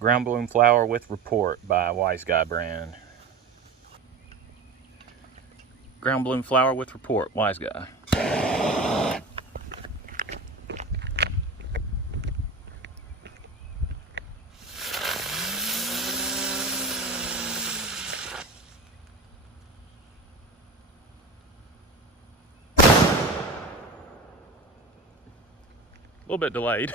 Ground bloom flower with report by Wise Guy brand. Ground bloom flower with report, Wise Guy. A little bit delayed.